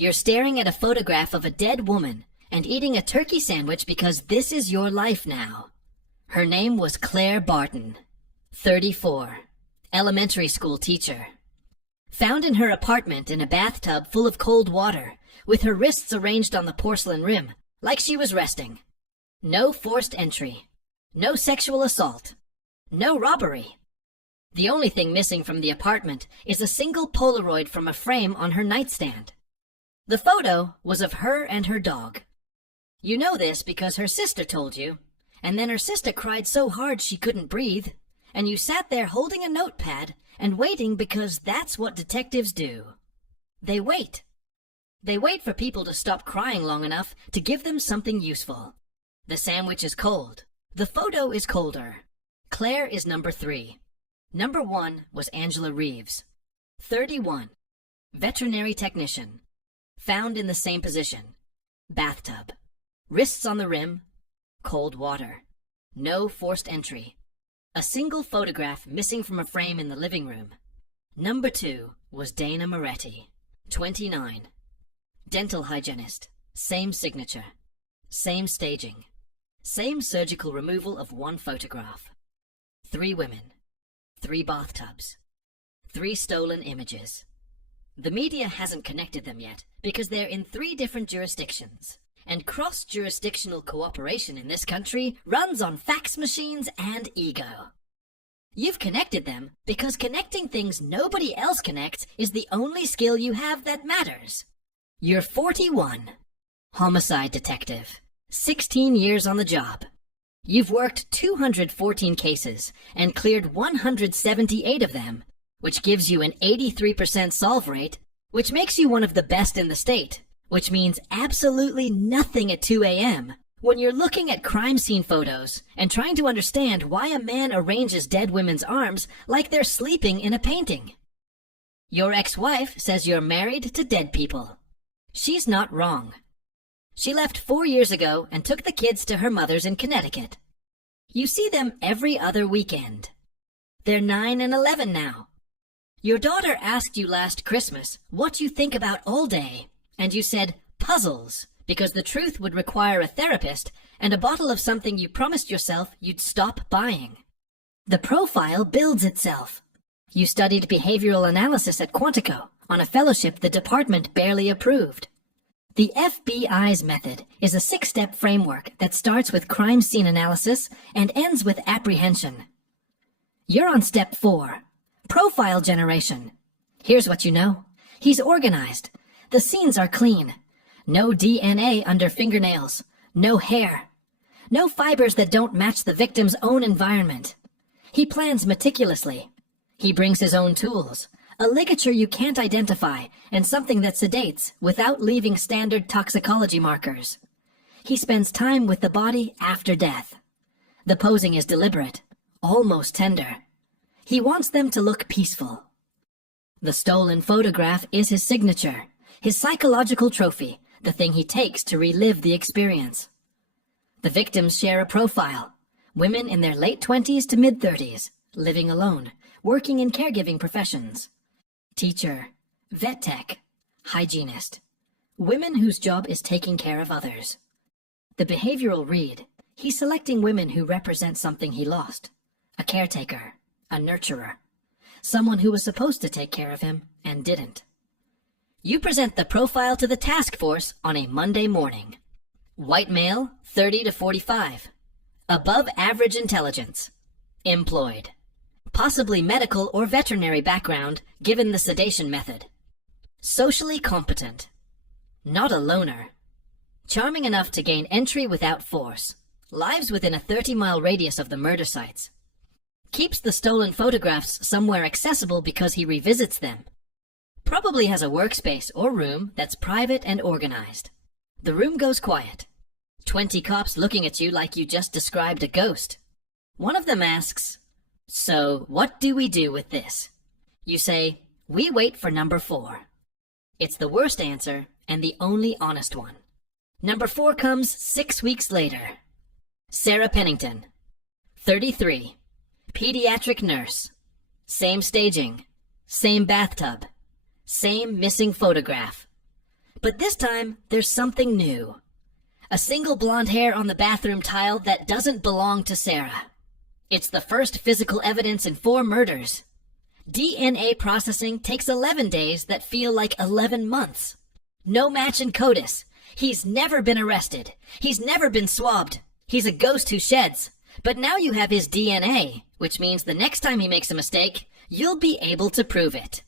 You're staring at a photograph of a dead woman and eating a turkey sandwich because this is your life now. Her name was Claire Barton, 34, elementary school teacher. Found in her apartment in a bathtub full of cold water, with her wrists arranged on the porcelain rim, like she was resting. No forced entry. No sexual assault. No robbery. The only thing missing from the apartment is a single Polaroid from a frame on her nightstand. The photo was of her and her dog. You know this because her sister told you, and then her sister cried so hard she couldn't breathe, and you sat there holding a notepad and waiting because that's what detectives do. They wait. They wait for people to stop crying long enough to give them something useful. The sandwich is cold. The photo is colder. Claire is number 3. Number 1 was Angela Reeves, 31, veterinary technician. Found in the same position. Bathtub. Wrists on the rim. Cold water. No forced entry. A single photograph missing from a frame in the living room. Number 2 was Dana Moretti, 29. Dental hygienist. Same signature. Same staging. Same surgical removal of 1 photograph. 3 women. 3 bathtubs. 3 stolen images. The media hasn't connected them yet because they're in 3 different jurisdictions, and cross-jurisdictional cooperation in this country runs on fax machines and ego. You've connected them because connecting things nobody else connects is the only skill you have that matters. You're 41, homicide detective, 16 years on the job. You've worked 214 cases and cleared 178 of them, which gives you an 83% solve rate, which makes you one of the best in the state, which means absolutely nothing at 2 a.m. when you're looking at crime scene photos and trying to understand why a man arranges dead women's arms like they're sleeping in a painting. Your ex-wife says you're married to dead people. She's not wrong. She left 4 years ago and took the kids to her mother's in Connecticut. You see them every other weekend. They're 9 and 11 now. Your daughter asked you last Christmas what you think about all day, and you said puzzles, because the truth would require a therapist and a bottle of something you promised yourself you'd stop buying. The profile builds itself. You studied behavioral analysis at Quantico on a fellowship the department barely approved. The FBI's method is a 6-step framework that starts with crime scene analysis and ends with apprehension. You're on step 4. Profile generation. Here's what you know. He's organized. The scenes are clean. No DNA under fingernails. No hair. No fibers that don't match the victim's own environment. He plans meticulously. He brings his own tools. A ligature you can't identify and something that sedates without leaving standard toxicology markers. He spends time with the body after death. The posing is deliberate, almost tender. He wants them to look peaceful. The stolen photograph is his signature, his psychological trophy, the thing he takes to relive the experience. The victims share a profile. Women in their late 20s to mid-30s, living alone, working in caregiving professions. Teacher, vet tech, hygienist. Women whose job is taking care of others. The behavioral read, he's selecting women who represent something he lost. A caretaker. A nurturer, someone who was supposed to take care of him and didn't. You present the profile to the task force on a Monday morning. White male, 30 to 45. Above average intelligence. Employed. Possibly medical or veterinary background given the sedation method. Socially competent. Not a loner. Charming enough to gain entry without force. Lives within a 30-mile radius of the murder sites. Keeps the stolen photographs somewhere accessible because he revisits them. Probably has a workspace or room that's private and organized. The room goes quiet. 20 cops looking at you like you just described a ghost. One of them asks, "So, what do we do with this?" You say, "We wait for number 4. It's the worst answer and the only honest one. Number 4 comes 6 weeks later. Sarah Pennington, 33. Pediatric nurse. Same staging. Same bathtub. Same missing photograph. But this time, there's something new. A single blonde hair on the bathroom tile that doesn't belong to Sarah. It's the first physical evidence in 4 murders. DNA processing takes 11 days that feel like 11 months. No match in CODIS. He's never been arrested. He's never been swabbed. He's a ghost who sheds. But now you have his DNA, which means the next time he makes a mistake, you'll be able to prove it.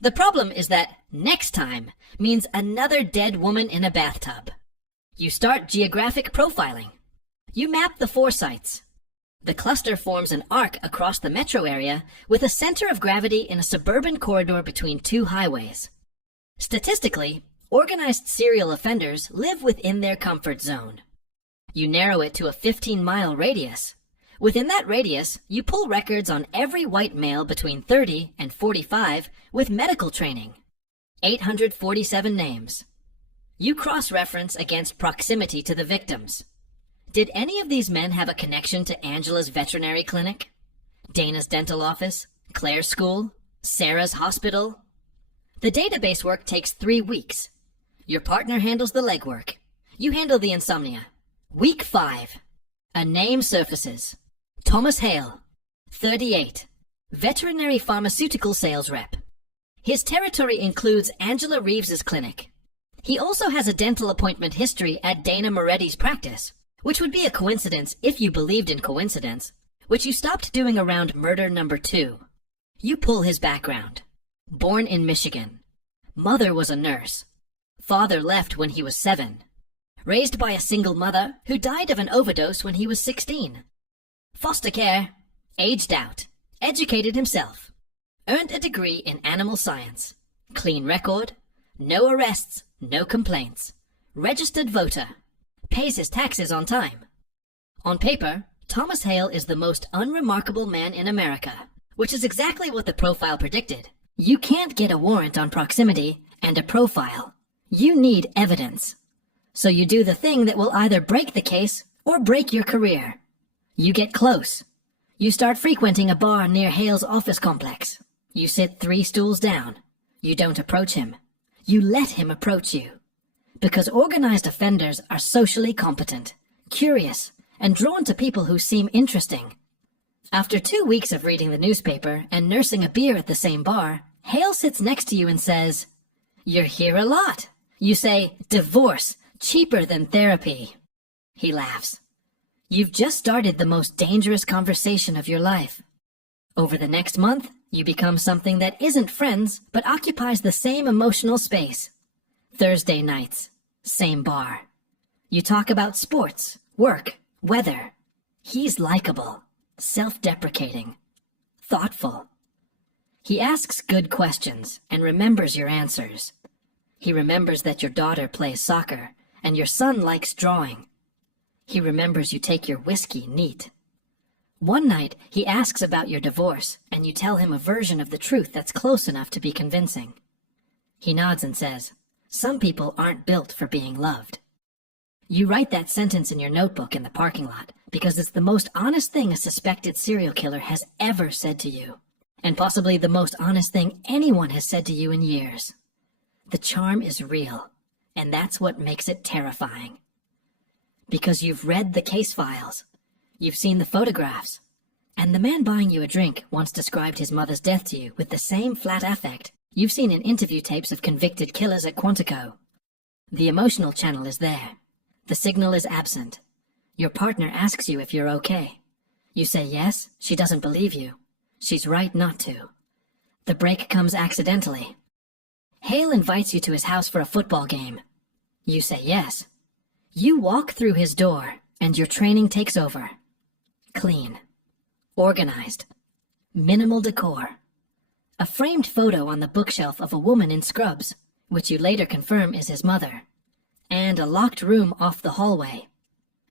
The problem is that next time means another dead woman in a bathtub. You start geographic profiling. You map the 4 sites. The cluster forms an arc across the metro area with a center of gravity in a suburban corridor between 2 highways. Statistically, organized serial offenders live within their comfort zone. You narrow it to a 15-mile radius. Within that radius, you pull records on every white male between 30 and 45 with medical training. 847 names. You cross-reference against proximity to the victims. Did any of these men have a connection to Angela's veterinary clinic, Dana's dental office, Claire's school, Sarah's hospital? The database work takes 3 weeks. Your partner handles the legwork. You handle the insomnia. Week 5. A name surfaces. Thomas Hale, 38, veterinary pharmaceutical sales rep. His territory includes Angela Reeves's clinic. He also has a dental appointment history at Dana Moretti's practice, which would be a coincidence if you believed in coincidence, which you stopped doing around murder number 2. You pull his background. Born in Michigan. Mother was a nurse. Father left when he was 7. Raised by a single mother who died of an overdose when he was 16. Foster care. Aged out. Educated himself. Earned a degree in animal science. Clean record. No arrests. No complaints. Registered voter. Pays his taxes on time. On paper, Thomas Hale is the most unremarkable man in America, which is exactly what the profile predicted. You can't get a warrant on proximity and a profile. You need evidence. So you do the thing that will either break the case or break your career. You get close. You start frequenting a bar near Hale's office complex. You sit 3 stools down. You don't approach him. You let him approach you. Because organized offenders are socially competent, curious, and drawn to people who seem interesting. After 2 weeks of reading the newspaper and nursing a beer at the same bar, Hale sits next to you and says, "You're here a lot." You say, "Divorce, cheaper than therapy." He laughs. You've just started the most dangerous conversation of your life. Over the next month, you become something that isn't friends, but occupies the same emotional space. Thursday nights, same bar. You talk about sports, work, weather. He's likable, self-deprecating, thoughtful. He asks good questions and remembers your answers. He remembers that your daughter plays soccer and your son likes drawing. He remembers you take your whiskey neat. One night, he asks about your divorce, and you tell him a version of the truth that's close enough to be convincing. He nods and says, "Some people aren't built for being loved." You write that sentence in your notebook in the parking lot because it's the most honest thing a suspected serial killer has ever said to you, and possibly the most honest thing anyone has said to you in years. The charm is real, and that's what makes it terrifying. Because you've read the case files, you've seen the photographs, and the man buying you a drink once described his mother's death to you with the same flat affect you've seen in interview tapes of convicted killers at Quantico. The emotional channel is there. The signal is absent. Your partner asks you if you're okay. You say yes, she doesn't believe you. She's right not to. The break comes accidentally. Hale invites you to his house for a football game. You say yes. You walk through his door, and your training takes over. Clean. Organized. Minimal decor. A framed photo on the bookshelf of a woman in scrubs, which you later confirm is his mother. And a locked room off the hallway.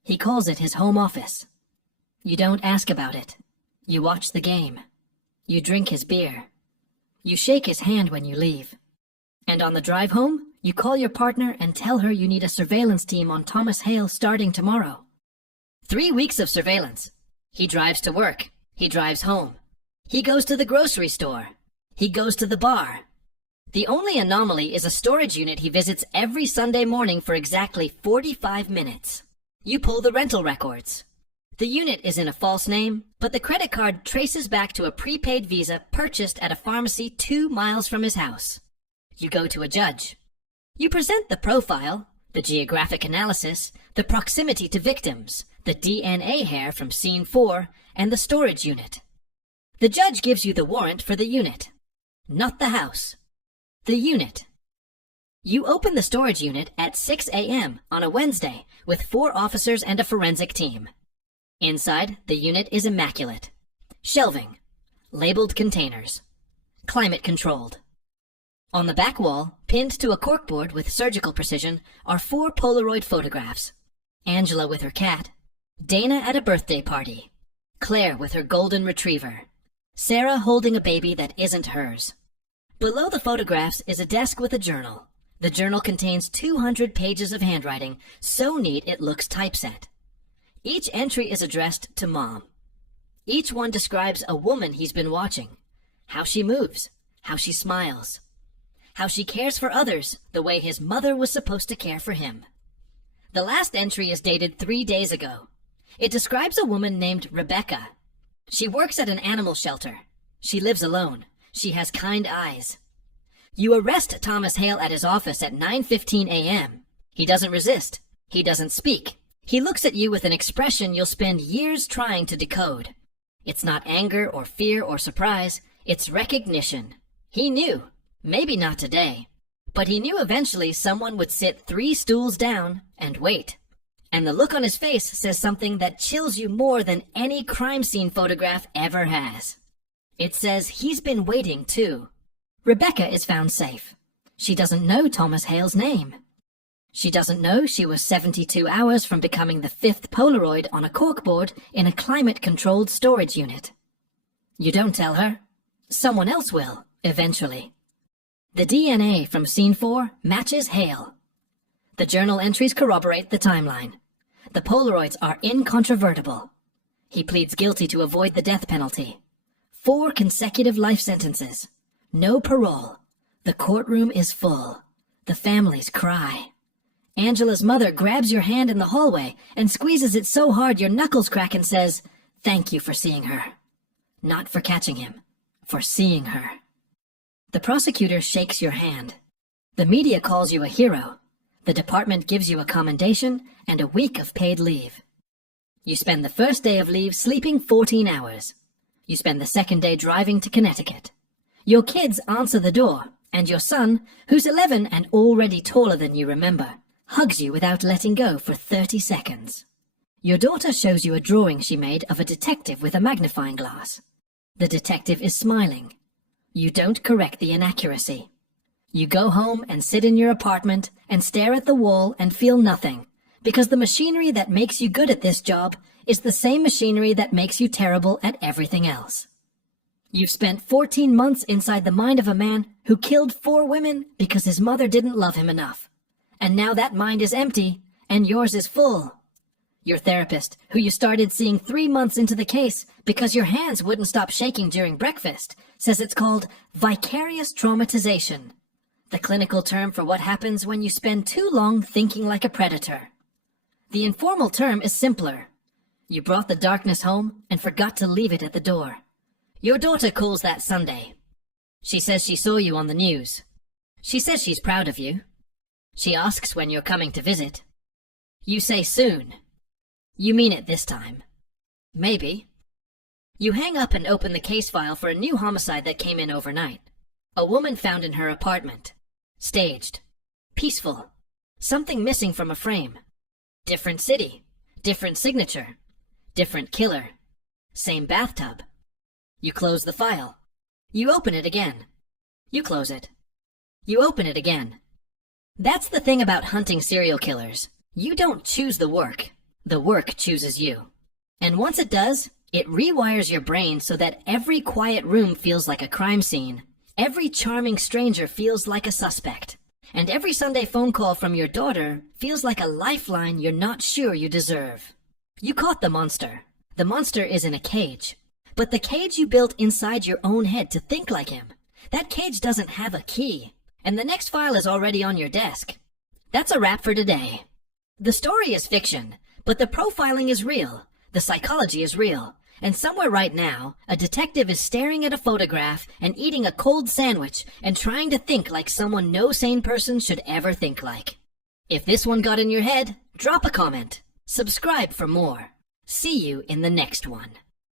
He calls it his home office. You don't ask about it. You watch the game. You drink his beer. You shake his hand when you leave. And on the drive home, you call your partner and tell her you need a surveillance team on Thomas Hale starting tomorrow. 3 weeks of surveillance. He drives to work. He drives home. He goes to the grocery store. He goes to the bar. The only anomaly is a storage unit he visits every Sunday morning for exactly 45 minutes. You pull the rental records. The unit is in a false name, but the credit card traces back to a prepaid Visa purchased at a pharmacy 2 miles from his house. You go to a judge. You present the profile, the geographic analysis, the proximity to victims, the DNA hair from scene 4, and the storage unit. The judge gives you the warrant for the unit, not the house. The unit. You open the storage unit at 6 a.m. on a Wednesday with 4 officers and a forensic team. Inside, the unit is immaculate. Shelving. Labeled containers. Climate controlled. On the back wall, pinned to a corkboard with surgical precision, are 4 Polaroid photographs. Angela with her cat. Dana at a birthday party. Claire with her golden retriever. Sarah holding a baby that isn't hers. Below the photographs is a desk with a journal. The journal contains 200 pages of handwriting, so neat it looks typeset. Each entry is addressed to Mom. Each one describes a woman he's been watching. How she moves, how she smiles, how she cares for others the way his mother was supposed to care for him. The last entry is dated 3 days ago. It describes a woman named Rebecca. She works at an animal shelter. She lives alone. She has kind eyes. You arrest Thomas Hale at his office at 9:15 a.m. He doesn't resist. He doesn't speak. He looks at you with an expression you'll spend years trying to decode. It's not anger or fear or surprise. It's recognition. He knew. Maybe not today. But he knew eventually someone would sit 3 stools down and wait. And the look on his face says something that chills you more than any crime scene photograph ever has. It says he's been waiting too. Rebecca is found safe. She doesn't know Thomas Hale's name. She doesn't know she was 72 hours from becoming the 5th Polaroid on a corkboard in a climate-controlled storage unit. You don't tell her. Someone else will, eventually. The DNA from scene 4 matches Hale. The journal entries corroborate the timeline. The Polaroids are incontrovertible. He pleads guilty to avoid the death penalty. 4 consecutive life sentences. No parole. The courtroom is full. The families cry. Angela's mother grabs your hand in the hallway and squeezes it so hard your knuckles crack and says, "Thank you for seeing her." Not for catching him, for seeing her. The prosecutor shakes your hand. The media calls you a hero. The department gives you a commendation and a week of paid leave. You spend the first day of leave sleeping 14 hours. You spend the second day driving to Connecticut. Your kids answer the door, and your son, who's 11 and already taller than you remember, hugs you without letting go for 30 seconds. Your daughter shows you a drawing she made of a detective with a magnifying glass. The detective is smiling. You don't correct the inaccuracy. You go home and sit in your apartment and stare at the wall and feel nothing, because the machinery that makes you good at this job is the same machinery that makes you terrible at everything else. You've spent 14 months inside the mind of a man who killed 4 women because his mother didn't love him enough. And now that mind is empty, and yours is full. Your therapist, who you started seeing 3 months into the case because your hands wouldn't stop shaking during breakfast, says it's called vicarious traumatization, the clinical term for what happens when you spend too long thinking like a predator. The informal term is simpler. You brought the darkness home and forgot to leave it at the door. Your daughter calls that Sunday. She says she saw you on the news. She says she's proud of you. She asks when you're coming to visit. You say soon. You mean it this time. Maybe. You hang up and open the case file for a new homicide that came in overnight. A woman found in her apartment. Staged. Peaceful. Something missing from a frame. Different city. Different signature. Different killer. Same bathtub. You close the file. You open it again. You close it. You open it again. That's the thing about hunting serial killers. You don't choose the work. The work chooses you. And once it does, it rewires your brain so that every quiet room feels like a crime scene. Every charming stranger feels like a suspect. And every Sunday phone call from your daughter feels like a lifeline you're not sure you deserve. You caught the monster. The monster is in a cage. But the cage you built inside your own head to think like him, that cage doesn't have a key. and the next file is already on your desk. That's a wrap for today. The story is fiction, but the profiling is real, the psychology is real, and somewhere right now, a detective is staring at a photograph and eating a cold sandwich and trying to think like someone no sane person should ever think like. If this one got in your head, drop a comment. Subscribe for more. See you in the next one.